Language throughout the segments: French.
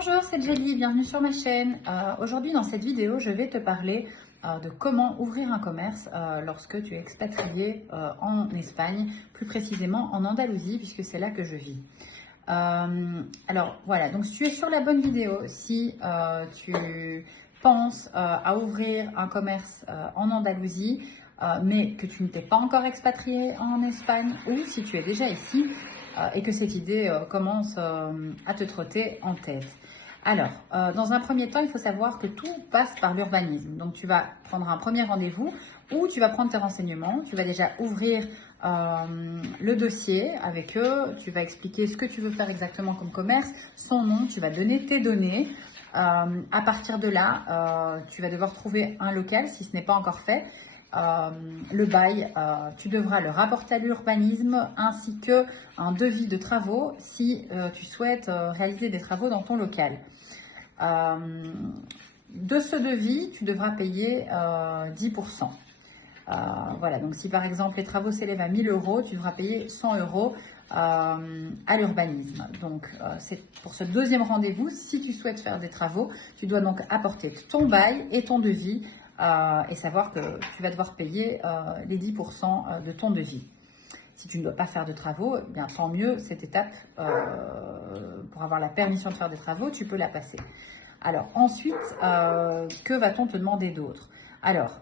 Bonjour, c'est Jelly, bienvenue sur ma chaîne. Aujourd'hui dans cette vidéo, je vais te parler de comment ouvrir un commerce lorsque tu es expatrié en Espagne, plus précisément en Andalousie, puisque c'est là que je vis. Alors voilà, donc si tu es sur la bonne vidéo, si tu penses à ouvrir un commerce en Andalousie, mais que tu ne t'es pas encore expatrié en Espagne, ou si tu es déjà ici et que cette idée commence à te trotter en tête. Alors, dans un premier temps, il faut savoir que tout passe par l'urbanisme. Donc, tu vas prendre un premier rendez-vous où tu vas prendre tes renseignements, tu vas déjà ouvrir le dossier avec eux, tu vas expliquer ce que tu veux faire exactement comme commerce, son nom, tu vas donner tes données. À partir de là, tu vas devoir trouver un local si ce n'est pas encore fait. Le bail, tu devras le rapporter à l'urbanisme ainsi que un devis de travaux si tu souhaites réaliser des travaux dans ton local. De ce devis, tu devras payer 10%. Voilà, donc si par exemple les travaux s'élèvent à 1000 euros, tu devras payer 100 euros à l'urbanisme. Donc c'est pour ce deuxième rendez-vous, si tu souhaites faire des travaux, tu dois donc apporter ton bail et ton devis et savoir que tu vas devoir payer les 10% de ton devis. Si tu ne dois pas faire de travaux, eh bien tant mieux, cette étape, pour avoir la permission de faire des travaux, tu peux la passer. Alors ensuite, que va-t-on te demander d'autre? Alors,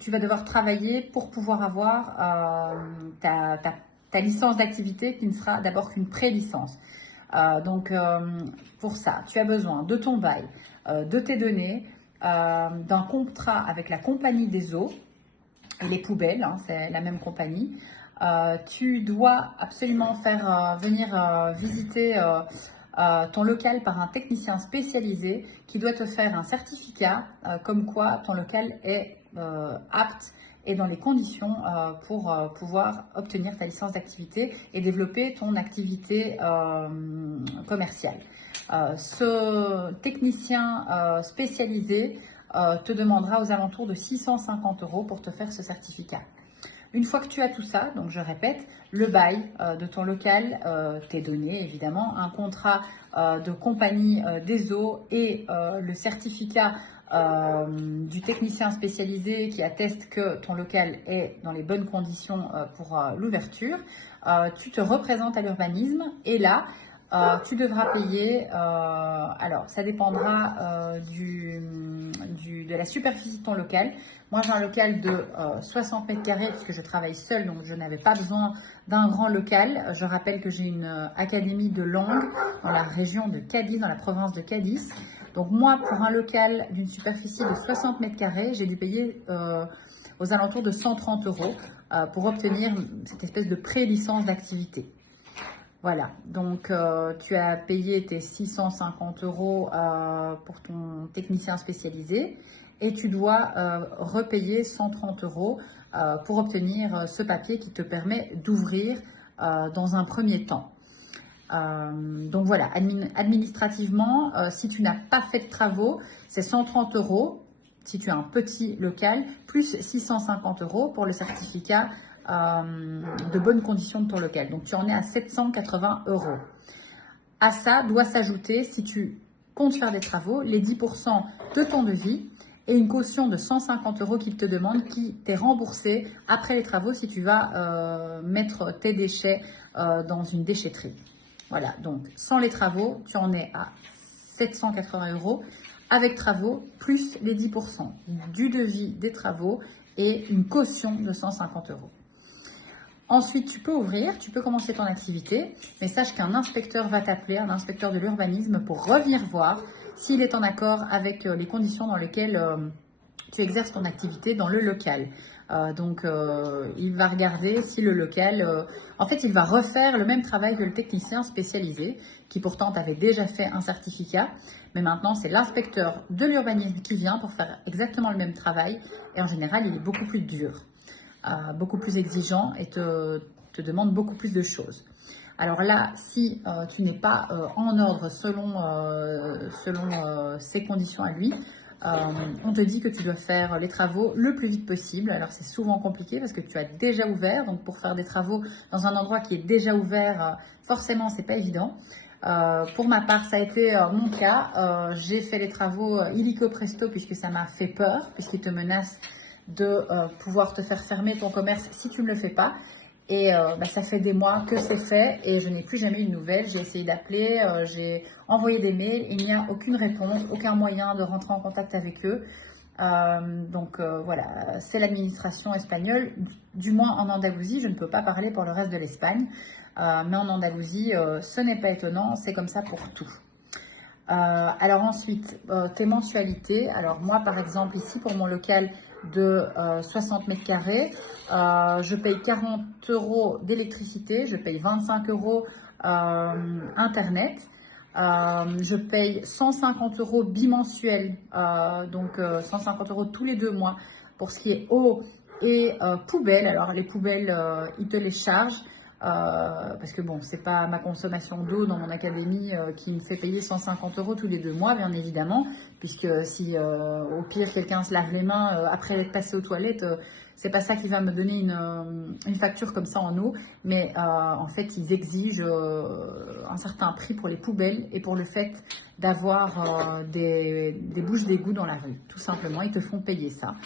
tu vas devoir travailler pour pouvoir avoir ta licence d'activité qui ne sera d'abord qu'une pré-licence. Donc, pour ça, tu as besoin de ton bail, de tes données, d'un contrat avec la compagnie des eaux et les poubelles, hein, c'est la même compagnie. Tu dois absolument faire venir visiter ton local par un technicien spécialisé qui doit te faire un certificat comme quoi ton local est apte et dans les conditions pour pouvoir obtenir ta licence d'activité et développer ton activité commerciale. Ce technicien spécialisé te demandera aux alentours de 650 euros pour te faire ce certificat. Une fois que tu as tout ça, donc je répète, le bail de ton local, tes données évidemment, un contrat de compagnie des eaux et le certificat du technicien spécialisé qui atteste que ton local est dans les bonnes conditions pour l'ouverture, tu te représentes à l'urbanisme et là, tu devras payer, alors ça dépendra de la superficie de ton local. Moi j'ai un local de 60 mètres carrés puisque je travaille seule, donc je n'avais pas besoin d'un grand local. Je rappelle que j'ai une académie de langue dans la région de Cadiz, dans la province de Cadiz. Donc moi pour un local d'une superficie de 60 mètres carrés, j'ai dû payer aux alentours de 130 euros pour obtenir cette espèce de pré-licence d'activité. Voilà, donc tu as payé tes 650 euros pour ton technicien spécialisé et tu dois repayer 130 euros pour obtenir ce papier qui te permet d'ouvrir dans un premier temps. Donc voilà, administrativement, si tu n'as pas fait de travaux, c'est 130 euros si tu as un petit local, plus 650 euros pour le certificat de bonnes conditions de ton local. Donc tu en es à 780 euros. À ça doit s'ajouter, si tu comptes faire des travaux, les 10% de ton devis et une caution de 150 euros qu'ils te demandent, qui t'est remboursée après les travaux si tu vas mettre tes déchets dans une déchetterie. Voilà, donc sans les travaux, tu en es à 780 euros. Avec travaux, plus les 10% du devis des travaux et une caution de 150 euros. Ensuite, tu peux ouvrir, tu peux commencer ton activité, mais sache qu'un inspecteur va t'appeler, un inspecteur de l'urbanisme, pour revenir voir s'il est en accord avec les conditions dans lesquelles tu exerces ton activité dans le local. Donc, il va regarder si le local... en fait, il va refaire le même travail que le technicien spécialisé, qui pourtant avait déjà fait un certificat. Mais maintenant, c'est l'inspecteur de l'urbanisme qui vient pour faire exactement le même travail. Et en général, il est beaucoup plus dur, beaucoup plus exigeant et te demande beaucoup plus de choses. Alors là, si tu n'es pas en ordre selon ses conditions à lui, on te dit que tu dois faire les travaux le plus vite possible. Alors c'est souvent compliqué parce que tu as déjà ouvert, donc pour faire des travaux dans un endroit qui est déjà ouvert, forcément c'est pas évident. Pour ma part, ça a été mon cas. J'ai fait les travaux illico presto puisque ça m'a fait peur, puisqu'ils te menacent de pouvoir te faire fermer ton commerce si tu ne le fais pas. Et ça fait des mois que c'est fait et je n'ai plus jamais eu de nouvelles. J'ai essayé d'appeler, j'ai envoyé des mails, il n'y a aucune réponse, aucun moyen de rentrer en contact avec eux. Voilà, c'est l'administration espagnole, du moins en Andalousie, je ne peux pas parler pour le reste de l'Espagne, mais en Andalousie, ce n'est pas étonnant, c'est comme ça pour tout. Alors ensuite, tes mensualités. Alors moi, par exemple, ici, pour mon local de 60 mètres carrés, je paye 40 € d'électricité, je paye 25 € Internet, je paye 150 € bimensuels, donc 150 € tous les 2 mois pour ce qui est eau et poubelles. Alors les poubelles, ils te les chargent. Parce que bon, c'est pas ma consommation d'eau dans mon académie qui me fait payer 150 € tous les 2 mois, bien évidemment, puisque si au pire quelqu'un se lave les mains après être passé aux toilettes, c'est pas ça qui va me donner une facture comme ça en eau, mais en fait ils exigent un certain prix pour les poubelles et pour le fait d'avoir des bouches d'égout dans la rue, tout simplement, ils te font payer ça.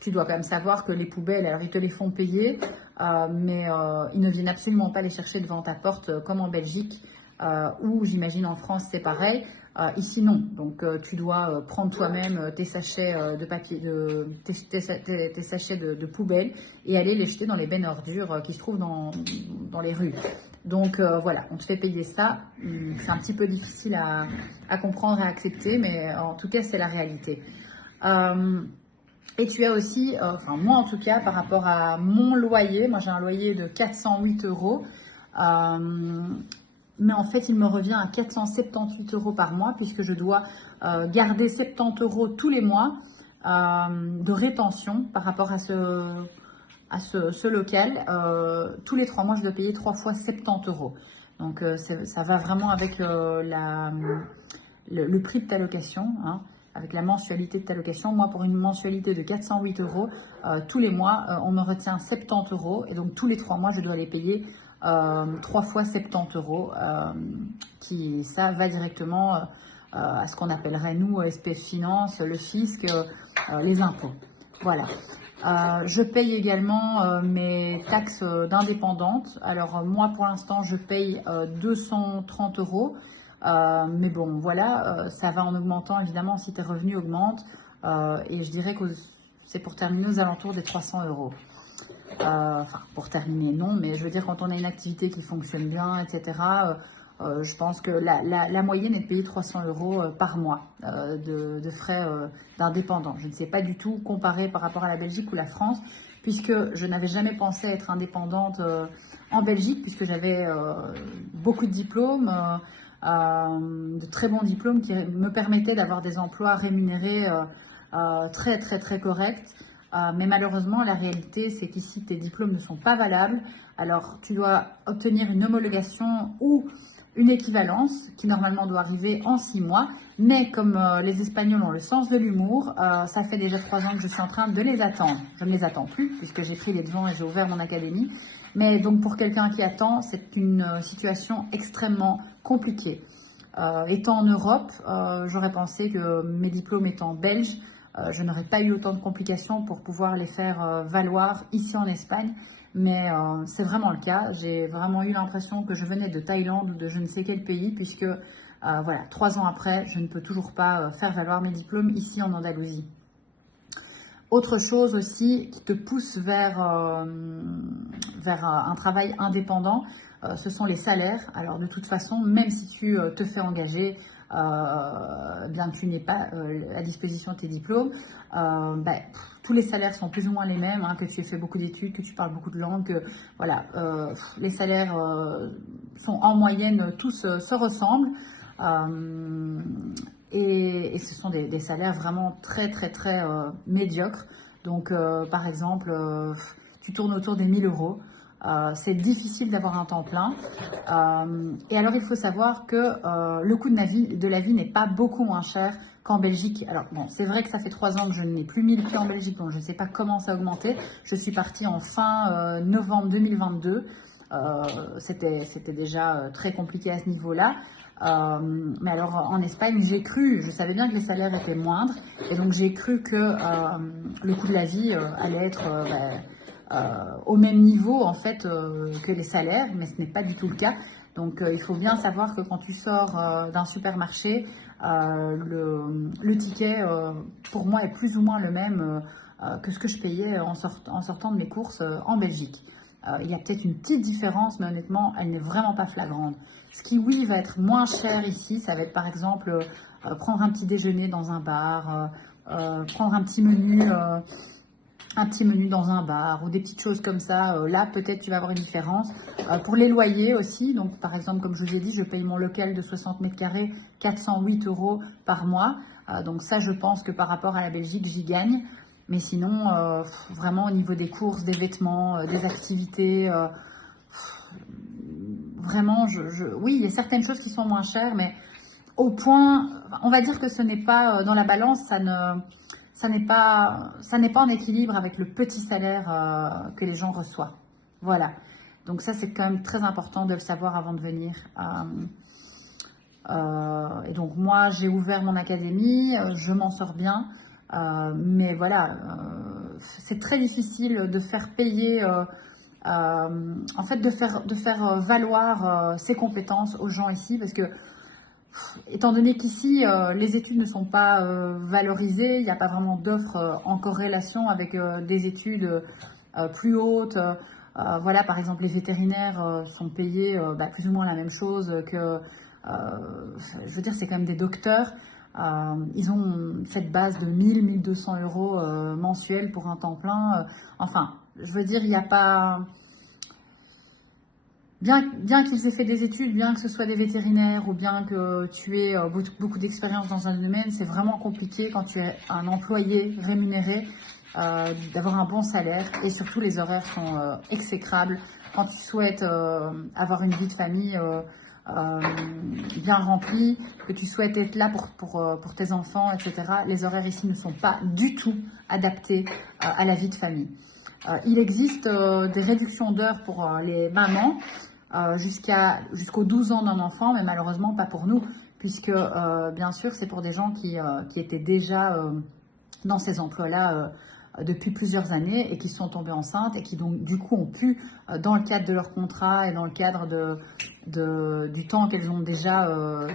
Tu dois quand même savoir que les poubelles, alors ils te les font payer, mais ils ne viennent absolument pas les chercher devant ta porte comme en Belgique, ou j'imagine en France c'est pareil. Ici non, donc tu dois prendre toi-même tes sachets de papier, tes sachets de poubelle et aller les jeter dans les bennes ordures qui se trouvent dans les rues. Donc voilà, on te fait payer ça. C'est un petit peu difficile à comprendre et à accepter, mais en tout cas c'est la réalité. Et tu as aussi, enfin moi en tout cas, par rapport à mon loyer, moi j'ai un loyer de 408 €, mais en fait il me revient à 478 € par mois puisque je dois garder 70 € tous les mois de rétention par rapport à ce local. Tous les 3 mois je dois payer 3 fois 70 €. Donc ça va vraiment avec le prix de ta location, hein, avec la mensualité de ta location. Moi, pour une mensualité de 408 €, tous les mois, on me retient 70 €. Et donc, tous les 3 mois, je dois les payer 3 fois 70 €. Ça va directement à ce qu'on appellerait, nous, SPF Finance, le fisc, les impôts. Voilà. Je paye également mes taxes d'indépendante. Alors, moi, pour l'instant, je paye 230 €. Mais bon, voilà, ça va en augmentant évidemment si tes revenus augmentent. Et je dirais que c'est pour terminer aux alentours des 300 €. Enfin, pour terminer, non, mais je veux dire, quand on a une activité qui fonctionne bien, etc., je pense que la moyenne est de payer 300 € par mois de frais d'indépendant. Je ne sais pas du tout comparer par rapport à la Belgique ou la France, puisque je n'avais jamais pensé être indépendante en Belgique, puisque j'avais beaucoup de diplômes. De très bons diplômes qui me permettaient d'avoir des emplois rémunérés très très très corrects. Mais malheureusement, la réalité, c'est qu'ici, tes diplômes ne sont pas valables. Alors, tu dois obtenir une homologation ou une équivalence qui normalement doit arriver en 6 mois. Mais comme les Espagnols ont le sens de l'humour, ça fait déjà 3 ans que je suis en train de les attendre. Je ne les attends plus puisque j'ai pris les devants et j'ai ouvert mon académie. Mais donc pour quelqu'un qui attend, c'est une situation extrêmement compliquée. Étant en Europe, j'aurais pensé que mes diplômes étant belges, je n'aurais pas eu autant de complications pour pouvoir les faire valoir ici en Espagne. Mais c'est vraiment le cas. J'ai vraiment eu l'impression que je venais de Thaïlande ou de je ne sais quel pays, puisque voilà, 3 ans après, je ne peux toujours pas faire valoir mes diplômes ici en Andalousie. Autre chose aussi qui te pousse vers un travail indépendant, ce sont les salaires. Alors de toute façon, même si tu te fais engager, bien que tu n'aies pas à disposition tes diplômes, tous les salaires sont plus ou moins les mêmes, hein, que tu aies fait beaucoup d'études, que tu parles beaucoup de langues, que voilà, les salaires sont en moyenne tous se ressemblent. Et ce sont des salaires vraiment très très très médiocres. Donc par exemple, tu tournes autour des 1 000 €. C'est difficile d'avoir un temps plein. Et alors il faut savoir que le coût de la vie n'est pas beaucoup moins cher qu'en Belgique. Alors bon, c'est vrai que ça fait 3 ans que je n'ai plus mis le pied en Belgique, donc je ne sais pas comment ça a augmenté. Je suis partie en fin novembre 2022. c'était déjà très compliqué à ce niveau-là. Mais alors en Espagne, j'ai cru, je savais bien que les salaires étaient moindres, et donc j'ai cru que le coût de la vie allait être au même niveau en fait que les salaires, mais ce n'est pas du tout le cas. Donc il faut bien savoir que quand tu sors d'un supermarché, le ticket pour moi est plus ou moins le même que ce que je payais en sortant de mes courses en Belgique. Il y a peut-être une petite différence, mais honnêtement, elle n'est vraiment pas flagrante. Ce qui, oui, va être moins cher ici, ça va être par exemple prendre un petit déjeuner dans un bar, prendre un petit menu dans un bar ou des petites choses comme ça. Là, peut-être tu vas avoir une différence. Pour les loyers aussi, donc par exemple, comme je vous ai dit, je paye mon local de 60 mètres carrés, 408 € par mois. Donc ça, je pense que par rapport à la Belgique, j'y gagne. Mais sinon, vraiment au niveau des courses, des vêtements, des activités, vraiment, oui, il y a certaines choses qui sont moins chères, mais au point, on va dire que ce n'est pas dans la balance, ça n'est pas en équilibre avec le petit salaire que les gens reçoivent. Voilà. Donc ça, c'est quand même très important de le savoir avant de venir. Et donc moi, j'ai ouvert mon académie, je m'en sors bien. Mais voilà, c'est très difficile de faire payer, en fait, de faire valoir ses compétences aux gens ici, parce que étant donné qu'ici, les études ne sont pas valorisées, il n'y a pas vraiment d'offres en corrélation avec des études plus hautes. Voilà, par exemple, les vétérinaires sont payés plus ou moins la même chose que, je veux dire, c'est quand même des docteurs. Ils ont cette base de 1 200 € mensuels pour un temps plein. Enfin, je veux dire, il n'y a pas... Bien qu'ils aient fait des études, bien que ce soit des vétérinaires ou bien que tu aies beaucoup d'expérience dans un domaine, c'est vraiment compliqué quand tu es un employé rémunéré d'avoir un bon salaire, et surtout les horaires sont exécrables. Quand tu souhaites avoir une vie de famille bien remplie, que tu souhaites être là pour tes enfants, etc., les horaires ici ne sont pas du tout adaptés à la vie de famille. Il existe des réductions d'heures pour les mamans jusqu'aux 12 ans d'un enfant, mais malheureusement pas pour nous, puisque bien sûr c'est pour des gens qui étaient déjà dans ces emplois-là depuis plusieurs années et qui sont tombés enceintes et qui donc du coup ont pu, dans le cadre de leur contrat et dans le cadre du temps qu'elles ont déjà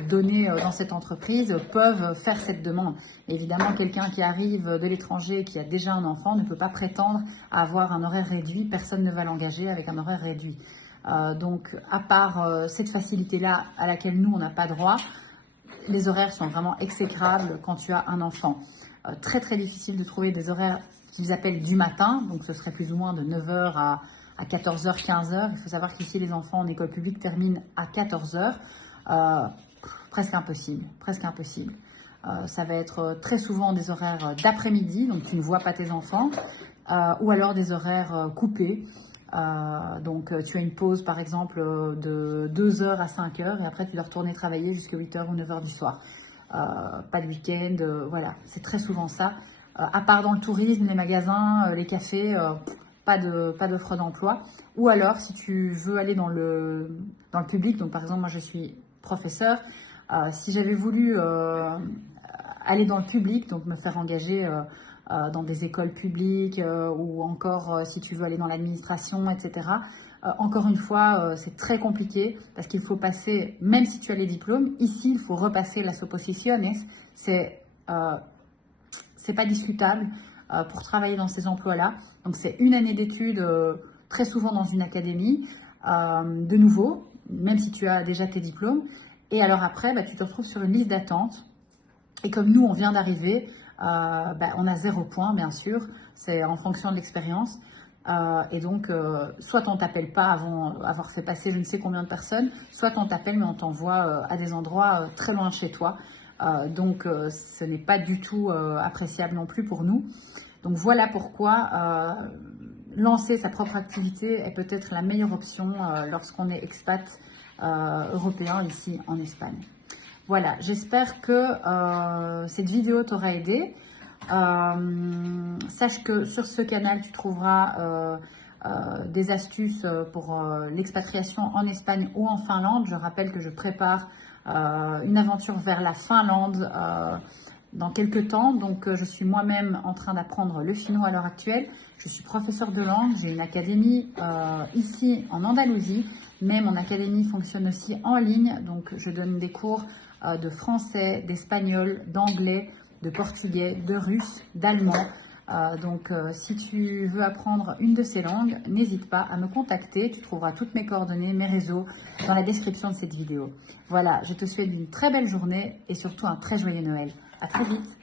donné dans cette entreprise, peuvent faire cette demande. Et évidemment, quelqu'un qui arrive de l'étranger et qui a déjà un enfant ne peut pas prétendre à avoir un horaire réduit. Personne ne va l'engager avec un horaire réduit. Donc, à part cette facilité-là à laquelle nous, on n'a pas droit, les horaires sont vraiment exécrables quand tu as un enfant. Très, très difficile de trouver des horaires qu'ils appellent du matin. Donc, ce serait plus ou moins de 9 h à 14 h, 15 h. Il faut savoir qu'ici, les enfants en école publique terminent à 14 h. Presque impossible, presque impossible. Ça va être très souvent des horaires d'après-midi, donc tu ne vois pas tes enfants, ou alors des horaires coupés. Donc tu as une pause par exemple de 2 h à 5 h et après tu dois retourner travailler jusqu'à 8 h ou 9 h du soir. Pas de week-end, voilà, c'est très souvent ça. À part dans le tourisme, les magasins, les cafés, pas d'offre d'emploi. Ou alors si tu veux aller dans le public, donc par exemple moi je suis professeur, si j'avais voulu aller dans le public, donc me faire engager dans des écoles publiques ou encore si tu veux aller dans l'administration, etc. Encore une fois, c'est très compliqué parce qu'il faut passer, même si tu as les diplômes, ici il faut repasser las oposiciones. C'est pas discutable pour travailler dans ces emplois-là. Donc c'est une année d'études, très souvent dans une académie, de nouveau, même si tu as déjà tes diplômes. Et alors après, tu te retrouves sur une liste d'attente. Et comme nous, on vient d'arriver, on a 0 point, bien sûr. C'est en fonction de l'expérience. Et donc, soit on t'appelle pas avant avoir fait passer je ne sais combien de personnes, soit on t'appelle mais on t'envoie à des endroits très loin de chez toi. Donc, ce n'est pas du tout appréciable non plus pour nous. Donc, voilà pourquoi lancer sa propre activité est peut-être la meilleure option lorsqu'on est expat européen ici en Espagne. Voilà, j'espère que cette vidéo t'aura aidé. Sache que sur ce canal, tu trouveras des astuces pour l'expatriation en Espagne ou en Finlande. Je rappelle que je prépare une aventure vers la Finlande dans quelques temps. Donc, je suis moi-même en train d'apprendre le finnois à l'heure actuelle. Je suis professeure de langue. J'ai une académie ici en Andalousie, mais mon académie fonctionne aussi en ligne. Donc, je donne des cours de français, d'espagnol, d'anglais, de portugais, de russe, d'allemand. Donc, si tu veux apprendre une de ces langues, n'hésite pas à me contacter. Tu trouveras toutes mes coordonnées, mes réseaux dans la description de cette vidéo. Voilà, je te souhaite une très belle journée et surtout un très joyeux Noël. À très vite.